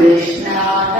Krishna.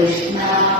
Krishna